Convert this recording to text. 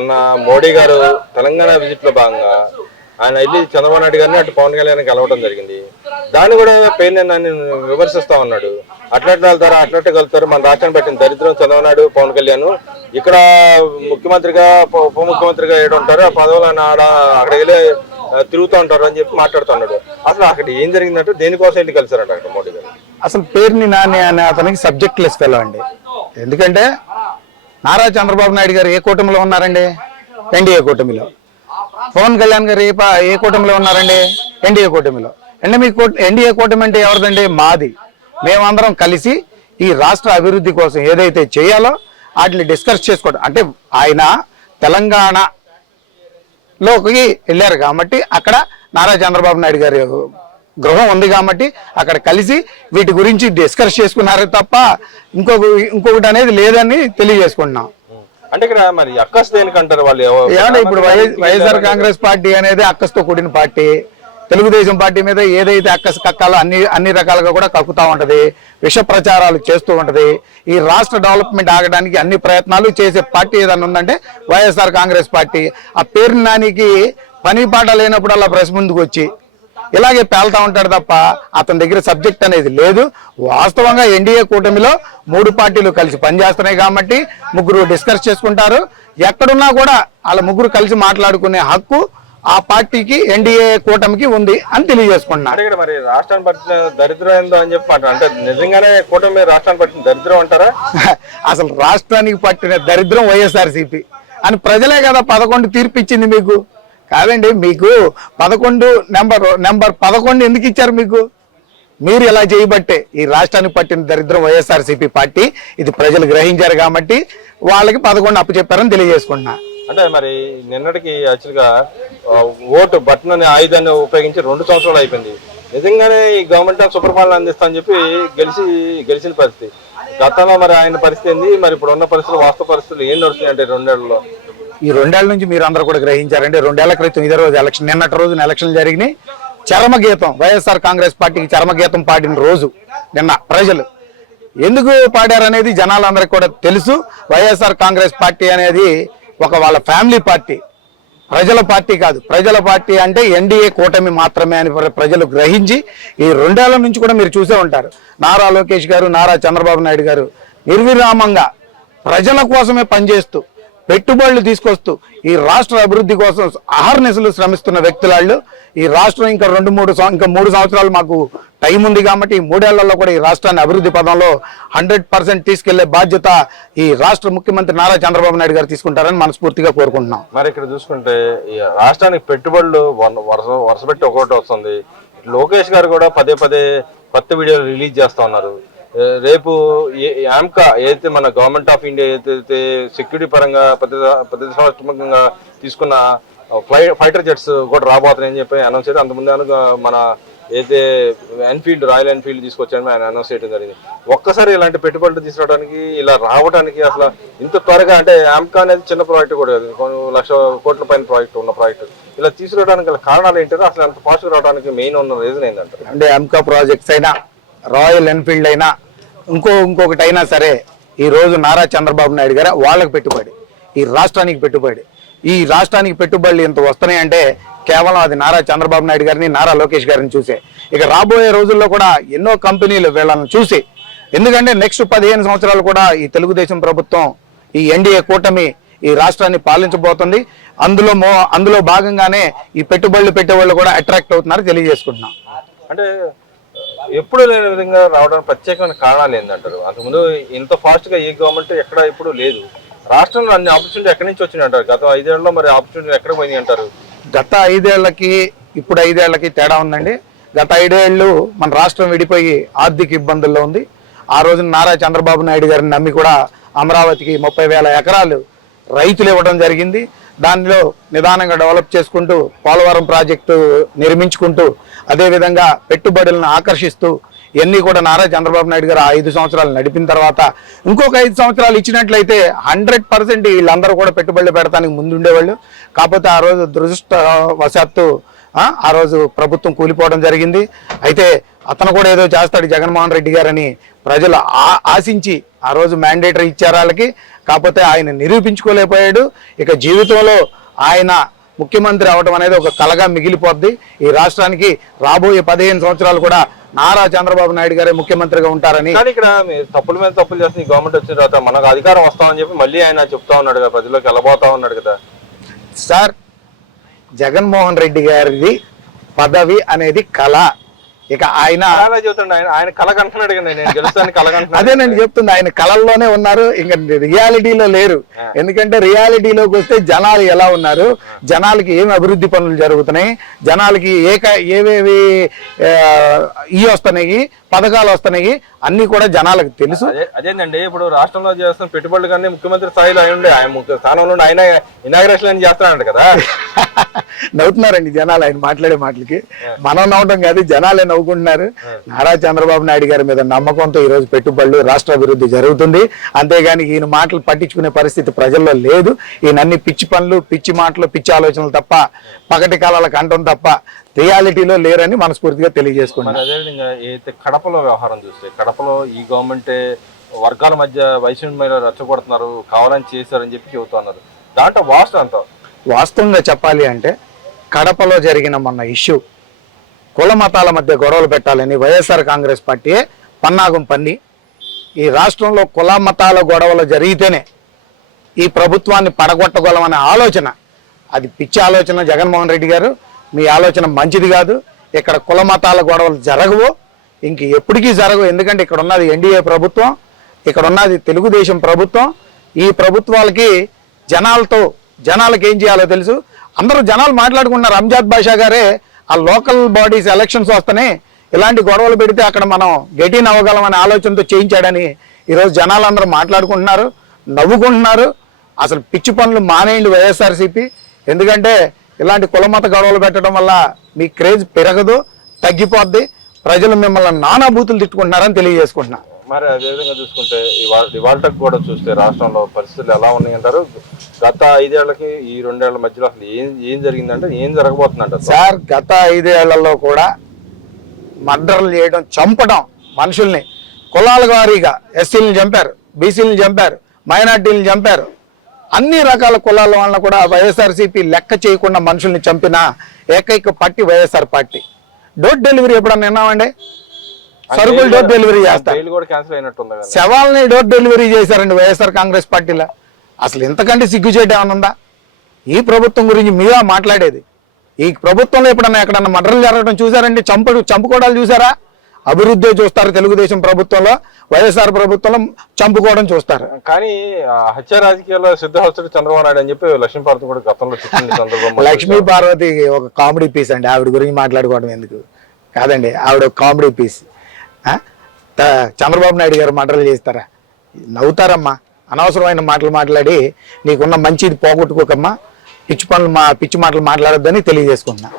మొన్న మోడీ గారు తెలంగాణ విజిట్ లో భాగంగా ఆయన వెళ్ళి చంద్రబాబు నాయుడు గారిని అటు పవన్ కళ్యాణ్ కలవడం జరిగింది. దాన్ని కూడా పేరు నేను విమర్శిస్తా ఉన్నాడు. అట్లట్టు వెళ్తారు, అట్లట్టు కలుతారు, మన రాష్ట్రాన్ని పెట్టిన దరిద్రం చంద్రబాబు నాయుడు పవన్ కళ్యాణ్. ఇక్కడ ముఖ్యమంత్రిగా ఉప ముఖ్యమంత్రిగా ఏడుంటారు, ఆ పదవులు అక్కడ వెళ్ళి తిరుగుతూ ఉంటారు అని చెప్పి మాట్లాడుతున్నాడు. అసలు అక్కడ ఏం జరిగిందంటే దేనికోసం వెళ్ళి కలిసారంట అక్కడ మోడీ గారు. అసలు పేరుని నాని అనే అతనికి సబ్జెక్ట్ లెస్ ఫెలో అండి. ఎందుకంటే నారా చంద్రబాబు నాయుడు గారు ఏ కూటమిలో ఉన్నారండి? ఎన్డీఏ కూటమిలో. పవన్ కళ్యాణ్ గారు ఏ కూటమిలో ఉన్నారండి? ఎన్డీఏ కూటమిలో. అంటే మీకు ఎన్డీఏ కూటమి అంటే ఎవరిదండి? మాది. మేమందరం కలిసి ఈ రాష్ట్ర అభివృద్ధి కోసం ఏదైతే చేయాలో వాటిని డిస్కస్ చేసుకోవడం. అంటే ఆయన తెలంగాణలోకి వెళ్ళారు కాబట్టి అక్కడ నారా చంద్రబాబు నాయుడు గారి గృహం ఉంది కాబట్టి అక్కడ కలిసి వీటి గురించి డిస్కస్ చేసుకున్నారే తప్ప ఇంకొకటి అనేది లేదని తెలియజేసుకుంటున్నాం. అంటే ఇక్కడ మరి అక్కస్ దేనికంటారు వాళ్ళు? ఇప్పుడు వైఎస్ఆర్ కాంగ్రెస్ పార్టీ అనేది అక్కస్తో కూడిన పార్టీ. తెలుగుదేశం పార్టీ మీద ఏదైతే అక్కస్ కక్కాలో అన్ని రకాలుగా కూడా కక్కుతా ఉంటది, విష ప్రచారాలు చేస్తూ ఉంటది. ఈ రాష్ట్ర డెవలప్మెంట్ ఆగడానికి అన్ని ప్రయత్నాలు చేసే పార్టీ ఏదన్నా ఉందంటే వైఎస్ఆర్ కాంగ్రెస్ పార్టీ. ఆ పేరు నానికి పని పాట లేనప్పుడు అలా ప్రెస్ ముందుకు వచ్చి ఇలాగే పేలుతా ఉంటాడు తప్ప అతని దగ్గర సబ్జెక్ట్ అనేది లేదు. వాస్తవంగా ఎన్డీఏ కూటమిలో 3 పార్టీలు కలిసి పనిచేస్తున్నాయి కాబట్టి ముగ్గురు డిస్కస్ చేసుకుంటారు. ఎక్కడున్నా కూడా వాళ్ళ ముగ్గురు కలిసి మాట్లాడుకునే హక్కు ఆ పార్టీకి ఎన్డీఏ కూటమికి ఉంది అని తెలియజేసుకుంటున్నారు. మరి రాష్ట్రాన్ని పట్టిన దరిద్రం ఏందో అని చెప్పి అంటే నిజంగానే కూటమి రాష్ట్రాన్ని పట్టిన దరిద్రం అంటారా? అసలు రాష్ట్రానికి పట్టిన దరిద్రం వైఎస్ఆర్సీపీ అని ప్రజలే కదా 11 తీర్పు ఇచ్చింది మీకు. కాదండి, మీకు 11 నెంబర్ 11 ఎందుకు ఇచ్చారు? మీరు ఇలా చేయబట్టే ఈ రాష్ట్రానికి పట్టిన దరిద్రం వైఎస్ఆర్సీపీ పార్టీ. ఇది ప్రజలు గ్రహించారు కాబట్టి వాళ్ళకి 11 అప్పు చెప్పారని తెలియజేసుకుంటున్నా. అంటే మరి నిన్నటికి యాక్చువల్గా ఓటు బటన్ అనే ఆయుధాన్ని ఉపయోగించి 2 సంవత్సరాలు అయిపోయింది. నిజంగానే ఈ గవర్నమెంట్ ఆఫ్ సుపరిపాలన అందిస్తా అని చెప్పి గెలిచిన పరిస్థితి. గతంలో మరి ఆయన పరిస్థితి ఏంది, మరి ఇప్పుడు ఉన్న పరిస్థితులు, వాస్తవ పరిస్థితులు ఏం నడుస్తున్నాయి అంటే 2 ఏళ్లలో? ఈ 2 ఏళ్ల నుంచి మీరు అందరూ కూడా గ్రహించారంటే 2 ఏళ్ల క్రితం ఇదే రోజు ఎలక్షన్, నిన్నటి రోజున ఎలక్షన్లు జరిగినాయి. చరమగీతం వైఎస్ఆర్ కాంగ్రెస్ పార్టీకి చరమగీతం పాడిన రోజు నిన్న. ప్రజలు ఎందుకు పాడారనేది జనాలందరికీ కూడా తెలుసు. వైఎస్ఆర్ కాంగ్రెస్ పార్టీ అనేది వాళ్ళ ఫ్యామిలీ పార్టీ, ప్రజల పార్టీ కాదు. ప్రజల పార్టీ అంటే ఎన్డీఏ కూటమి మాత్రమే అని ప్రజలు గ్రహించి ఈ 2 ఏళ్ల నుంచి కూడా మీరు చూసే ఉంటారు. నారా లోకేష్ గారు, నారా చంద్రబాబు నాయుడు గారు నిర్విరామంగా ప్రజల కోసమే పనిచేస్తూ పెట్టుబడులు తీసుకొస్తూ ఈ రాష్ట్ర అభివృద్ధి కోసం అహర్నిశలు శ్రమిస్తున్న వ్యక్తులు. ఈ రాష్ట్రం ఇంకా 3 సంవత్సరాలు మాకు టైం ఉంది కాబట్టి ఈ 3 ఏళ్లలో కూడా ఈ రాష్ట్రాన్ని అభివృద్ధి పదంలో 100% తీసుకెళ్లే బాధ్యత ఈ రాష్ట్ర ముఖ్యమంత్రి నారా చంద్రబాబు నాయుడు గారు తీసుకుంటారని మనస్ఫూర్తిగా కోరుకుంటున్నాం. మరి ఇక్కడ చూసుకుంటే ఈ రాష్ట్రానికి పెట్టుబడులు వరుస పెట్టి ఒకటి వస్తుంది. లోకేష్ గారు కూడా పదే కొత్త వీడియోలు రిలీజ్ చేస్తా ఉన్నారు. రేపు ఆమ్కా ఏదైతే మన గవర్నమెంట్ ఆఫ్ ఇండియా ఏదైతే సెక్యూరిటీ పరంగా ప్రతిష్టాత్మకంగా తీసుకున్న ఫైటర్ జెట్స్ కూడా రాబోతున్నాయని చెప్పి అనౌన్స్ చేయడం, అంతకుముందు మన ఏదైతే రాయల్ ఎన్ఫీల్డ్ తీసుకొచ్చాడని ఆయన అనౌన్స్ చేయడం జరిగింది. ఒక్కసారి ఇలాంటి పెట్టుబడులు తీసుకురావడానికి, ఇలా రావడానికి అసలు ఇంత త్వరగా, అంటే ఆమ్కా అనేది చిన్న ప్రాజెక్ట్ కూడా కొన్ని 1,00,000 కోట్ల పైన ఉన్న ప్రాజెక్ట్, ఇలా తీసుకురావడానికి కారణాలు ఏంటంటే అసలు అంత ఫాస్ట్ రావడానికి మెయిన్ ఉన్న రీజన్ ఏంటంటే, అంటే ఆమ్కా ప్రాజెక్ట్స్ అయినా, రాయల్ ఎన్ఫీల్డ్ అయినా, ఇంకొకటి అయినా సరే ఈ రోజు నారా చంద్రబాబు నాయుడు గారు వాళ్ళకి పెట్టుబడి, ఈ రాష్ట్రానికి పెట్టుబడి. ఈ రాష్ట్రానికి పెట్టుబడులు ఎంత వస్తున్నాయంటే కేవలం అది నారా చంద్రబాబు నాయుడు గారిని, నారా లోకేష్ గారిని చూసే. ఇక రాబోయే రోజుల్లో కూడా ఎన్నో కంపెనీలు వీళ్ళని చూసి, ఎందుకంటే నెక్స్ట్ 15 సంవత్సరాలు కూడా ఈ తెలుగుదేశం ప్రభుత్వం, ఈ ఎన్డీఏ కూటమి ఈ రాష్ట్రాన్ని పాలించబోతుంది. అందులో భాగంగానే ఈ పెట్టుబడులు పెట్టేవాళ్ళు కూడా అట్రాక్ట్ అవుతున్నారు తెలియజేసుకుంటున్నాం. అంటే ఎప్పుడు లేని విధంగా రావడానికి ప్రత్యేకమైన కారణాలు ఏంటంటారు? అంతకుముందు ఇంత ఫాస్ట్ గా ఏ గవర్నమెంట్ ఎక్కడ ఇప్పుడు లేదు. రాష్ట్రంలో అన్ని ఆపర్చునిటీ ఎక్కడి నుంచి వచ్చినాయి అంటారు? గత 5 ఏళ్లలో మరి ఆపర్చునిటీ ఎక్కడ పోయింది అంటారు? గత 5 ఏళ్లకి ఇప్పుడు 5 ఏళ్లకి తేడా ఉందండి. గత 5 ఏళ్ళు మన రాష్ట్రం విడిపోయి ఆర్థిక ఇబ్బందుల్లో ఉంది. ఆ రోజున నారా చంద్రబాబు నాయుడు గారిని నమ్మి కూడా అమరావతికి 30,000 ఎకరాలు రైతులు ఇవ్వడం జరిగింది. దానిలో నిదానంగా డెవలప్ చేసుకుంటూ పోలవరం ప్రాజెక్టు నిర్మించుకుంటూ అదేవిధంగా పెట్టుబడులను ఆకర్షిస్తూ ఇవన్నీ కూడా నారా చంద్రబాబు నాయుడు గారు 5 సంవత్సరాలు నడిపిన తర్వాత ఇంకొక 5 సంవత్సరాలు ఇచ్చినట్లయితే 100% వీళ్ళందరూ కూడా పెట్టుబడులు పెడతానికి ముందుండేవాళ్ళు. కాకపోతే ఆ రోజు దురదృష్టవశాత్తు ఆ రోజు ప్రభుత్వం కూలిపోవడం జరిగింది. అయితే అతను కూడా ఏదో చేస్తాడు జగన్మోహన్ రెడ్డి గారని ప్రజలు ఆశించి ఆ రోజు మ్యాండేటరీ ఇచ్చారు వాళ్ళకి. కాకపోతే ఆయన నిరూపించుకోలేకపోయాడు. ఇక జీవితంలో ఆయన ముఖ్యమంత్రి అవడం అనేది ఒక కలగా మిగిలిపోద్ది. ఈ రాష్ట్రానికి రాబోయే 15 సంవత్సరాలు కూడా నారా చంద్రబాబు నాయుడు గారే ముఖ్యమంత్రిగా ఉంటారని. కానీ ఇక్కడ తప్పుల మీద తప్పులు చేస్తే ఈ గవర్నమెంట్ వచ్చిన తర్వాత మనకు అధికారం వస్తామని చెప్పి మళ్ళీ ఆయన చెప్తా ఉన్నాడు కదా, ప్రజల్లోకి వెళ్ళబోతా ఉన్నాడు కదా. సార్, జగన్మోహన్ రెడ్డి గారిది పదవి అనేది కళ. ఇక ఆయన చెబుతాడు, ఆయన కళ కంటున్నాడు కదా, నేను గెలుస్తాను కళ కంటున్నాడు. అదే నేను చెప్తుంది, ఆయన కళల్లోనే ఉన్నారు, ఇంకా రియాలిటీలో లేరు. ఎందుకంటే రియాలిటీలోకి వస్తే జనాలు ఎలా ఉన్నారు, జనాలకి ఏమి అభివృద్ధి పనులు జరుగుతున్నాయి, జనాలకి ఏవేవి వస్తున్నాయి, పథకాలు వస్తున్నాయి, అన్ని కూడా జనాలకు తెలుసు. అదేనండి, ఇప్పుడు రాష్ట్రంలో చేస్తున్న పెట్టుబడులు కానీ ముఖ్యమంత్రి స్థాయిలో అయి ఉండే ఆయన స్థానంలో ఆయన ఇనాగ్రేషన్ చేస్తున్నాడు కదా. నవ్వుతున్నారండి జనాలు ఆయన మాట్లాడే మాటలకి. మనం నవ్వడం కాదు, జనాలే నవ్వుకుంటున్నారు. నారా చంద్రబాబు నాయుడు గారి మీద నమ్మకంతో ఈ రోజు పెట్టుబడులు, రాష్ట్ర అభివృద్ధి జరుగుతుంది. అంతేగాని ఈయన మాటలు పట్టించుకునే పరిస్థితి ప్రజల్లో లేదు. ఈయన అన్ని పిచ్చి పనులు, పిచ్చి మాటలు, పిచ్చి ఆలోచనలు తప్ప, పగటి కాలాలకు అంటం తప్ప రియాలిటీలో లేరని మనస్ఫూర్తిగా తెలియజేసుకున్నాను. అదేవిధంగా అయితే కడపలో వ్యవహారం చూస్తే, కడపలో ఈ గవర్నమెంటే వర్గాల మధ్య వైషమ్యాలు రెచ్చగొడుతున్నారు, కావాలని చేశారని చెప్పి చెబుతున్నారు. దాంట్లో వాస్తవంగా చెప్పాలి అంటే కడపలో జరిగిన మొన్న ఇష్యూ కుల మతాల మధ్య గొడవలు పెట్టాలని వైఎస్ఆర్ కాంగ్రెస్ పార్టీ పన్నాగం పన్ని ఈ రాష్ట్రంలో కుల మతాల గొడవలు జరిగితేనే ఈ ప్రభుత్వాన్ని పడగొట్టగలమనే ఆలోచన, అది పిచ్చి ఆలోచన. జగన్మోహన్ రెడ్డి గారు, మీ ఆలోచన మంచిది కాదు. ఇక్కడ కుల మతాల గొడవలు జరగవు, ఇంక ఎప్పటికీ జరగవు. ఎందుకంటే ఇక్కడ ఉన్నది ఎన్డీఏ ప్రభుత్వం, ఇక్కడ ఉన్నది తెలుగుదేశం ప్రభుత్వం. ఈ ప్రభుత్వాలకి జనాలకి ఏం చేయాలో తెలుసు. అందరూ జనాలు మాట్లాడుకుంటున్నారు. అంజాద్ బాషా గారే ఆ లోకల్ బాడీస్ ఎలక్షన్స్ వస్తేనే ఇలాంటి గొడవలు పెడితే అక్కడ మనం గెటిన్ అవ్వగలం అనే ఆలోచనతో చేయించాడని ఈరోజు జనాలందరూ మాట్లాడుకుంటున్నారు, నవ్వుకుంటున్నారు. అసలు పిచ్చి పనులు మానేయండి వైఎస్ఆర్సీపీ. ఎందుకంటే ఇలాంటి కులమత గొడవలు పెట్టడం వల్ల మీ క్రేజ్ పెరగదు, తగ్గిపోద్ది. ప్రజలు మిమ్మల్ని నానా బూతులు తిట్టుకుంటున్నారని తెలియజేసుకుంటున్నా. మరి అదేవిధంగా చూసుకుంటే ఇవాళకి కూడా చూస్తే రాష్ట్రంలో పరిస్థితులు ఎలా ఉన్నాయంటారు? గత 5 ఏళ్లకి ఈ 2 ఏళ్ల మధ్యలో అసలు ఏం జరిగిందంటే, ఏం జరగబోతుందంట సార్? గత 5 ఏళ్లలో కూడా మర్డర్లు చేయడం, చంపడం, మనుషుల్ని కులాల వారీగా ఎస్సీలను చంపారు, బీసీలను చంపారు, మైనార్టీలను చంపారు. అన్ని రకాల కులాల వలన కూడా వైఎస్ఆర్సీపీ లెక్క చేయకుండా మనుషుల్ని చంపిన ఏకైక party YSR party. Door delivery ఎప్పుడన్నా విన్నామండి? సరుకులు డోర్ డెలివరీ చేస్తారు, శవాలని డోర్ డెలివరీ చేశారండి వైఎస్ఆర్ కాంగ్రెస్ పార్టీలో. అసలు ఇంతకంటే సిగ్గుచేట ఏమైనా ఉందా? ఈ ప్రభుత్వం గురించి మీరా మాట్లాడేది? ఈ ప్రభుత్వంలో ఎప్పుడన్నా ఎక్కడన్నా మర్డర్లు జరగడం చూసారండి? చంపుకోవడాలు చూసారా? అభివృద్ధి చూస్తారు తెలుగుదేశం ప్రభుత్వంలో, వైఎస్ఆర్ ప్రభుత్వంలో చంపుకోవడం చూస్తారు. కానీ హత్య రాజకీయాల్లో సిద్ధహస్తుడు చంద్రబాబు నాయుడు అని చెప్పి లక్ష్మీపార్వతి కూడా గతంలో చెప్పింది సందర్భంలో. లక్ష్మీపార్వతి ఒక కామెడీ పీస్ అండి, ఆవిడ గురించి మాట్లాడుకోవడం ఎందుకు కాదండి, ఆవిడ ఒక కామెడీ పీస్. చంద్రబాబు నాయుడు గారు మర్డర్లు చేస్తారా? నవ్వుతారమ్మా. అనవసరమైన మాటలు మాట్లాడి నీకున్న మంచిది పోగొట్టుకోకమ్మా. పిచ్చి మాటలు మాట్లాడొద్దని తెలియజేసుకుంటున్నా.